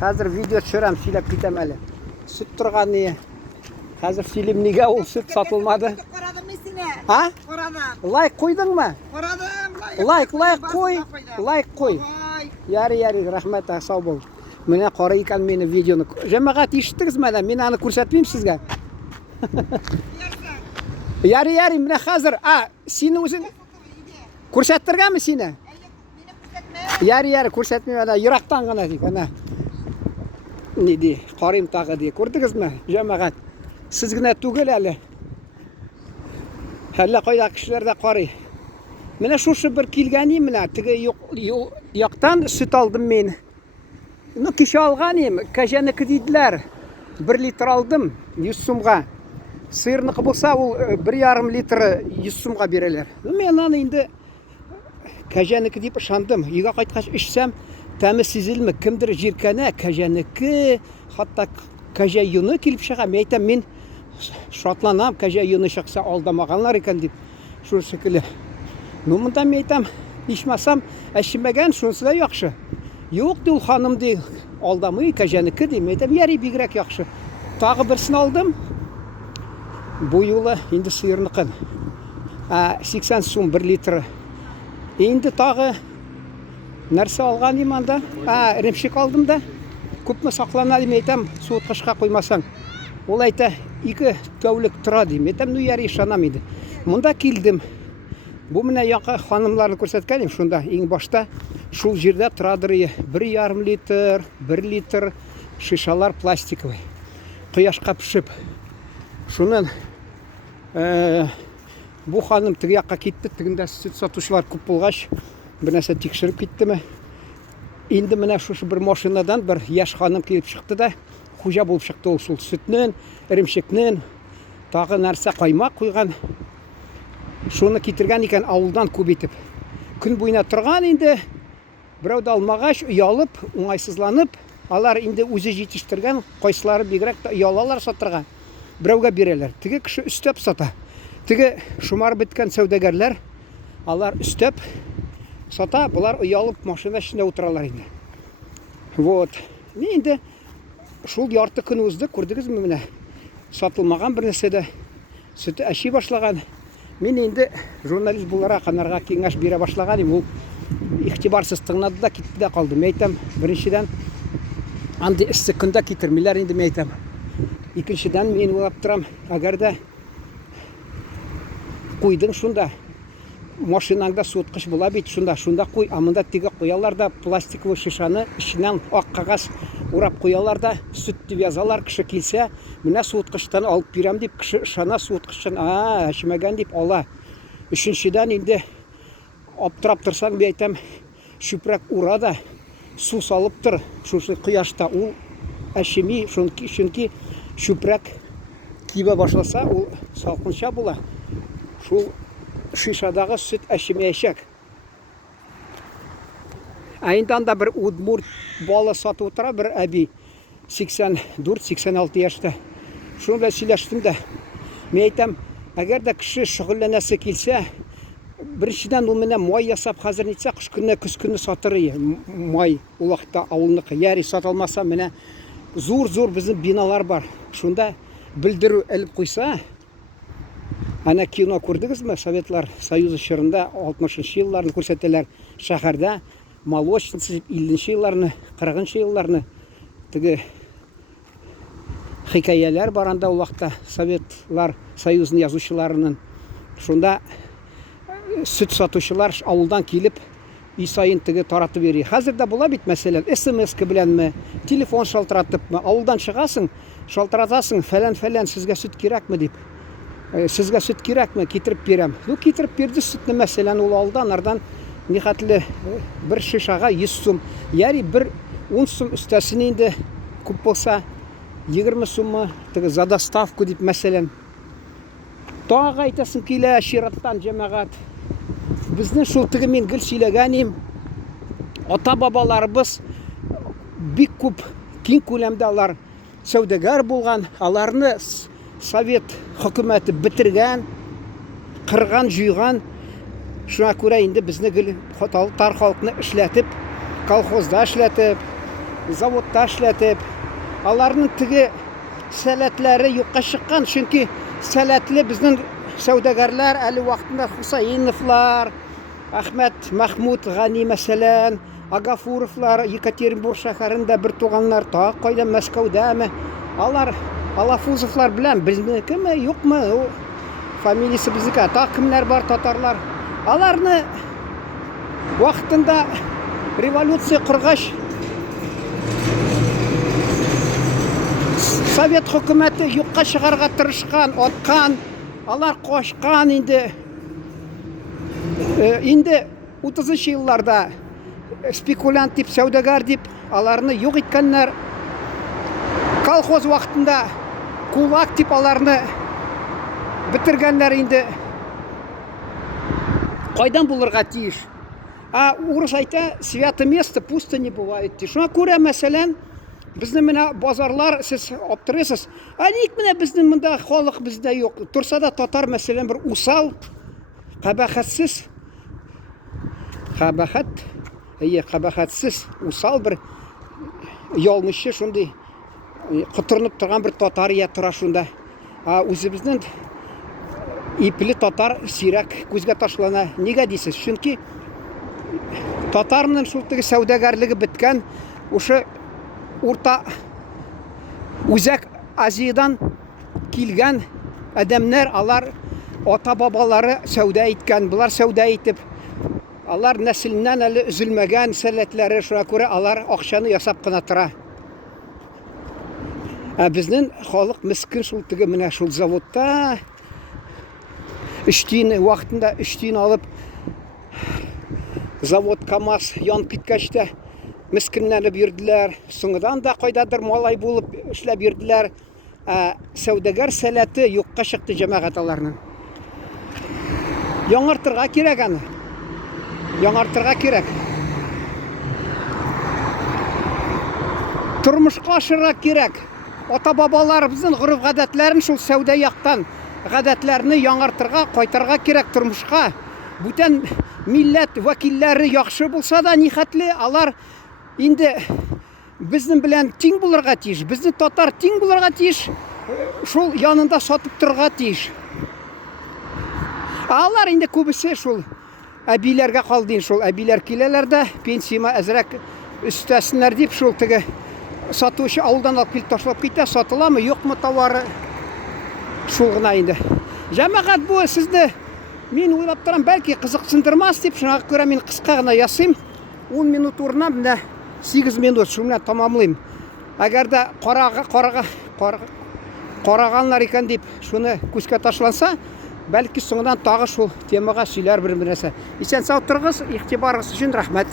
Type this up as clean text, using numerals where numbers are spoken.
Hazır video düşürəm, söylep gitem hele. Süt turgan niye? Hazır film niye o süt satılmadı? Koradım mesine. Ha? Koradım. Like koydun mu? Koradım. Like koy. Like koy. Vay. Yari rahmet sağ ol. Mene qora ekan meni videoni. Jamaat eshitdingiz mana, men ani ko'rsatmayman sizga. Yari mene hozir, seni o'zing ko'rsattirganmi seni? Yari ko'rsatmayman, yiroqdan g'ana deydi, ana. Ne dey, qorim tag'i dey. Ko'rdingizmi? Jamaat. Sizgina tugul hali. Hali qo'yda kishilarda qori. Mana shu bir kelganim bilan tigi yoqdan süt aldım men. No kishi olganim, kajaniki deydilar. 1 litr aldım 100 so'mga. Sirniki bo'lsa, u 1,5 litr 100 so'mga beralar. Men ani endi kajaniki deb ishondim. Uyga qaytgach ishsam, ta'mi sezilmi? Kimdir jirkana kajaniki, hatto kaja yuni kelib chiqam. Men aytam, men shotlanam, kaja yuni chiqsa aldamaganlar ekan deb. Shu shekilli. Bunda men aytam, ishmasam, ashmagan shunisilar yaxshi. Yo'q dil xonim dey, aldamay kajaniki dey. Men aytam, yari bigrak yaxshi. Tag'i birsini oldim. Bu yo'li endi sirniqin. 80 so'm 1 litr. Endi tag'i narsa olganim anda, irimshik oldim-da. Ko'pmi saqlanadi, men aytam, suvutqichga qo'ymasang. Ol ayta, 2 tavlik turadi. Men aytam, no yari ishonam edi. Bunda keldim. Bu mene yoqqa xonimlarni ko'rsatganim shunda, eng boshda shu yerda turadi 1,5 litr, 1 litr shishalar plastikoviy. Quyoshga pishib. Shundan bu xonim tigi yoqqa ketdi, tiginda süt sotuvchilar ko'p bo'lgach, bir narsa tekshirib ketdimi? Endi mana shu bir mashinadan bir yosh xonim kelib chiqdi-da, xo'ja bo'lib chiqdi u sütni, irimshikni, tag'i narsa qaymoq qo'ygan. Shuni ketirgan ekan avuldan ko'betib. Kun bo'yina turgan endi birovda almag'ach uyalib, o'ng'aysizlanib, alar endi o'zi yetishtirgan qo'ysilari bigrak uyalalar sotirgan. Birovga beralar. Tigi kishi ustab sota. Tigi shumar bitgan savdogarlar alar ustab sota, bular uyalib mashina ichida o'tiralar endi. Вот. Men endi shul yarti kun o'zida ko'rdingizmi mana? Sotilmagan bir narsada sütü ashi boshlagan. Men endi jurnalist bo'lara qanarga kengash bera boshlaganim, u ixtiborsiz tingladida da ketdi qoldi. Men aytam, birinchidan andi issiq kunda ketirmilar endi men aytam. Ikkinchidan men o'ylab turam, agarda qo'yding shunda mashinangda suvutqich bo'ladi, shunda qo'y, amanda tega qo'yalarda plastikoviy shishani ichidan oq qog'oz o'rab qo'yalarda süt deb yozalar, kishi kelsa, mana suvutqichdan olib beram deb kishi ishona suvutqichdan ashmagan deb ola. Uchinchidan endi obtirab tursang, men aytam, shuprak urada suv solib tur, shu quyoshda u ashimi, chunki shuprak kiba boshlasa, u salqincha bo'la. Shu shishadagi süt ashimayashak. Ayından da bir udmurt bola sotib o'tira, bir abi 84-86 yoshda. Shuni bilan söylashdim da, men aytam, agarda kishi shug'ullanasa kelsa, birinchidan u meni moy yasab hozir netsa, qish kunni, kuz kunni sotir moy. U vaqtda avulniki yari sotilmasa, meni zo'r bizning binolar bor. Shunda bildiruv ilib qo'ysa, ana kino ko'rdingizmi? Sovetlar Soyuzi shirinda 60-yillarni ko'rsatdilar. Shaharda молочница 50-yillarni, 40-yillarni tigi hikoyalar bor anda u vaqtda Sovetlar Soyuzining yozuvchilarining. Shunda süt sotuvchilar avuldan kelib uy sayin tigi taratib beradi. Hozirda bo'la bit masalan SMS bilanmi, telefon shaltiratibmi, avuldan chiqasing, shaltiratasing, falan sizga süt kerakmi deb. Sizga süt kerakmi? Ketirib beram. Bu ketirib berdi sütni masalan u oldan nardan nihatli bir shishaga 100 so'm, yari bir 10 so'm ustasini endi ko'p bo'lsa 20 so'mmi tigi za dostavku deb masalan. Tog'a aytasin kela shiratdan jamoat. Bizni shu tigi men gil siylaganim, ota bobolarimiz bek ko'p keng ko'lamda ular savdogar bo'lgan, ularni Sovet hukumati bitirgan, qirgan, juygan. Shuna ko'ra endi bizni tar xalqni ishlatib, kolxozda ishlatib, заводта эшләтеп, аларның теге сәләтләре юкка чыккан, чөнки сәләтле безнең сәүдәгәрләр әле вакытында Хусаиновлар, Әхмәт Мәхмүд Гани мәсәлән, Агафуровлар Екатеринбург шәһәрендә бер туганнар, та кайда Мәскәүдәме, алар Алафузовлар белән безнекеме, юкмы, у фамилиясе безнеке, та кемнәр бар, татарлар. Аларны вакытында революция кыргач Совет хөкүмәте юкка чыгарга тырышкан, аткан, алар качкан инде. Инде 30-нчы елларда спекулянт дип, сәүдәгәр дип, аларны юк иткәннәр. Колхоз вакытында кулак дип аларны битергәннәр инде. Кайдан булырга тиеш? Урыс әйтә, святое место пусто не бывает. Шуңа күрә, мәсәлән, безнең менә базарлар, сез аптырыйсыз. Ник менә безнең монда халык бездә юк? Турса да татар, мәсәлән, бер усал, кабахәтсез, кабахәтсез, усал бер ялмышы шундый кытырынып торган бер татар я тора шунда. Үзебезнең ипле татар сирәк күзгә ташлана. Нигә дисез? Чөнки татарның шул теге сәүдәгәрлеге беткән, ушы урта үзәк Азиядан килгән адәмнәр, алар ата-бабалары сәүдә иткән, булар сәүдә итеп, алар нәселеннән әле üzülмәгән сәләтләре, шуңа күрә алар акчаны ясап кына тора. Безнең халык мискин шул теге менә шул заводта эштин вакытында эштин алып, завод КамАЗ янып киткәч тә мискинләнеп йөрделәр. Соңгыдан да кайдадыр малай булып эшләп йөрделәр. Сәүдәгәр сәләте юкка чыкты җәмәгать аларның. Яңартырга кирәк аны. Яңартырга кирәк. Тормышка ашырга кирәк. Ата-бабаларыбызның гореф-гадәтләрен шул сәүдә яктан гадәтләрне яңартырга, кайтарга кирәк тормышка. Бүтән милләт вәкилләре яхшы булса да нихәтле, алар инде безнең белән тиң булырга тиеш. Безнең татар тиң булырга тиеш. Шул янында сатып торырга тиеш. Алар инде күбесе шул әбиләргә калды, шул әбиләр киләләр дә пенсияма әзрәк өстәсеннәр дип шул теге сатучы авылдан алып килеп ташлап китә, сатыламы, юкмы товары, шул гына инде. Җәмәгать бу сезне мин уйлап торам, бәлки кызыксындырмас дип, шуңа күрә мин кыска гына ясыйм. 10 минут урынына менә 8 минут шул менә тамамлыйм. Әгәр дә караганнар икән дип шуны күзгә ташланса, бәлки соңыннан тагы шул темага сөйләр бер нәрсә. Исән сау торыгыз, игътибарыгыз өчен рәхмәт.